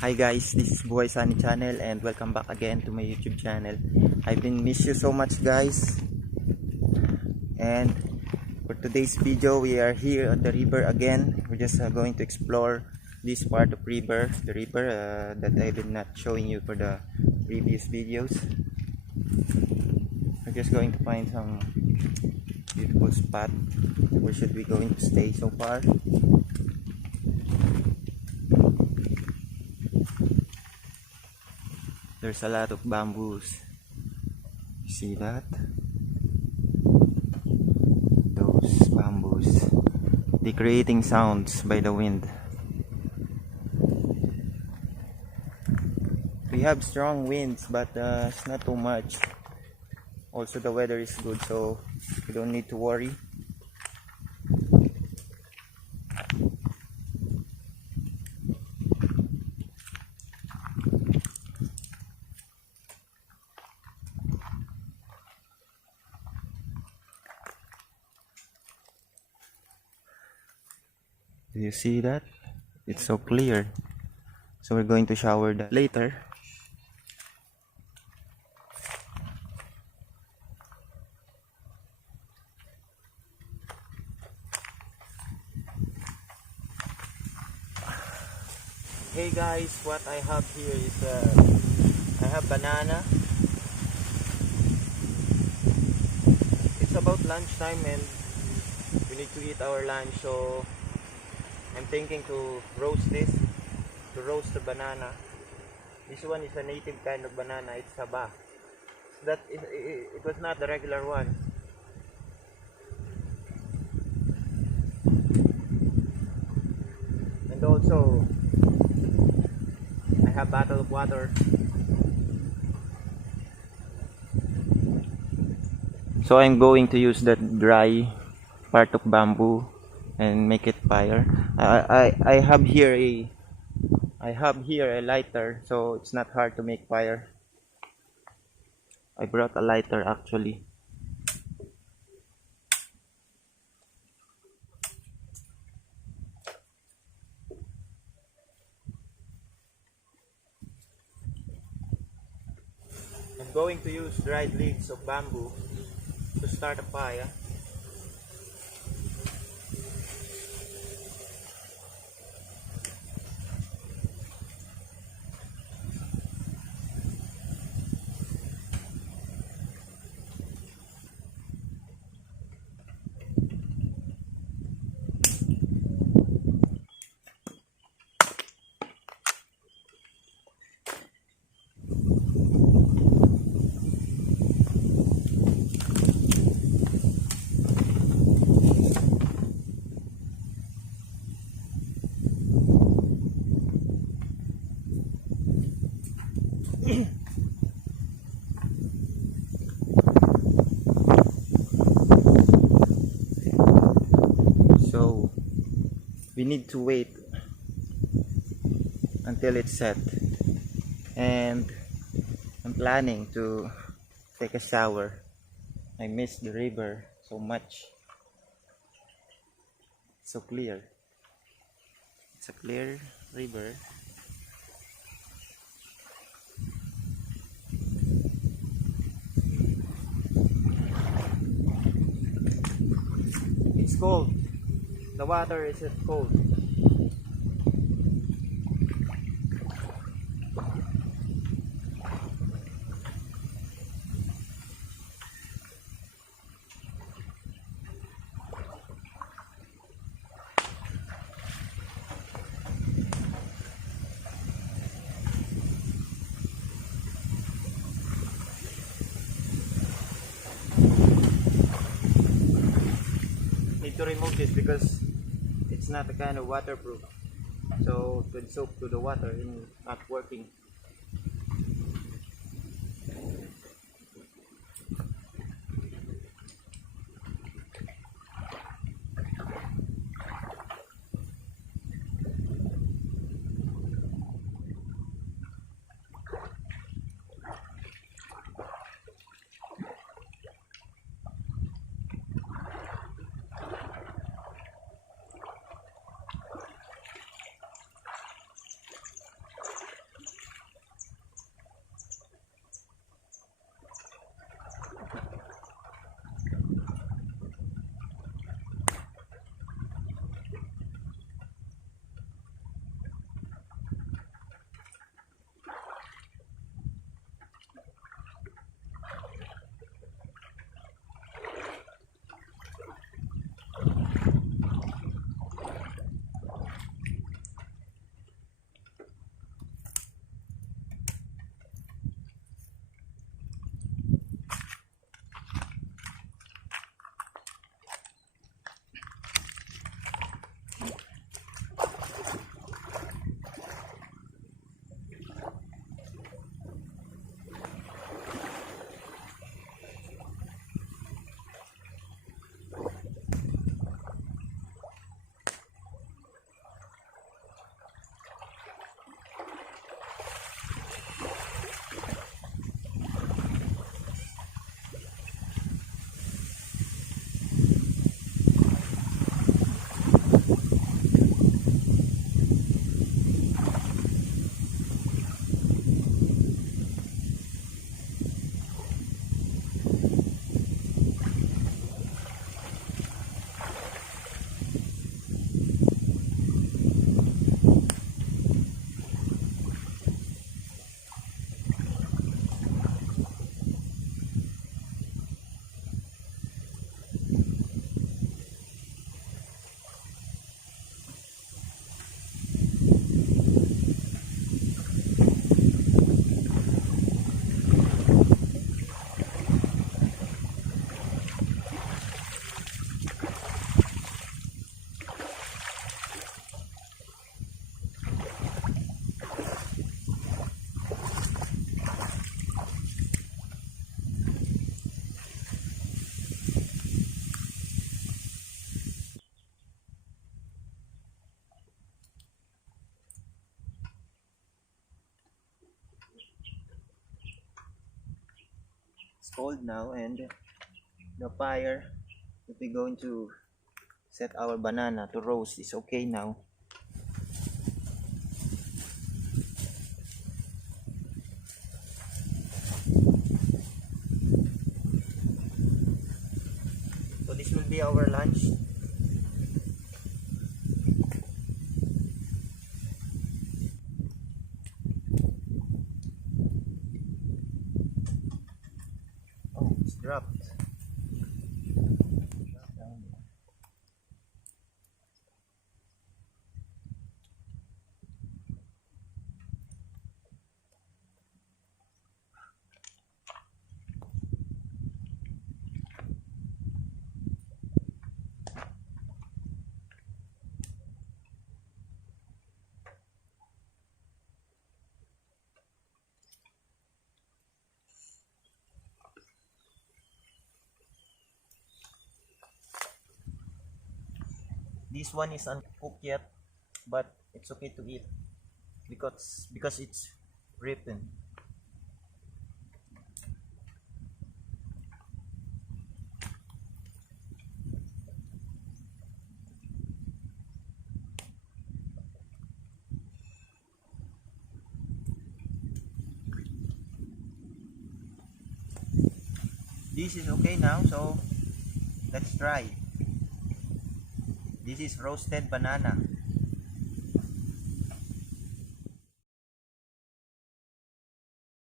Hi guys, this is Buhay Sunny channel and welcome back again to my YouTube channel. I've been miss you so much guys. And for today's video, we are here at the river again. We're just going to explore this part of the river that I've been not showing you for the previous videos. We're just going to find some beautiful spot. Where should we going to stay so far? There's a lot of bamboos. You see that? Those bamboos. They're creating sounds by the wind. We have strong winds, but it's not too much. Also the weather is good, so you don't need to worry. Do you see that? It's so clear. So we're going to shower that later. Hey guys, what I have here is I have banana. It's about lunchtime and we need to eat our lunch, so I'm thinking to roast the banana. This one is a native kind of banana. It's abang. It was not the regular one. And also I have a bottle of water. So I'm going to use that dry part of bamboo and make it fire. I have here a lighter, so it's not hard to make fire. I brought a lighter actually. I'm going to use dried leaves of bamboo to start a fire. So we need to wait until it's set, and I'm planning to take a shower. I miss the river so much. It's so clear. It's a clear river. It's cold. The water is cold. Need to remove this because it's not a kind of waterproof, so it would soak to the water and not working. it's cold now, and the fire that we're going to set our banana to roast is okay now. So this will be our lunch. Oh, it's dropped. This one is uncooked yet, but it's okay to eat because it's ripened. This is okay now, so let's try. This is roasted banana.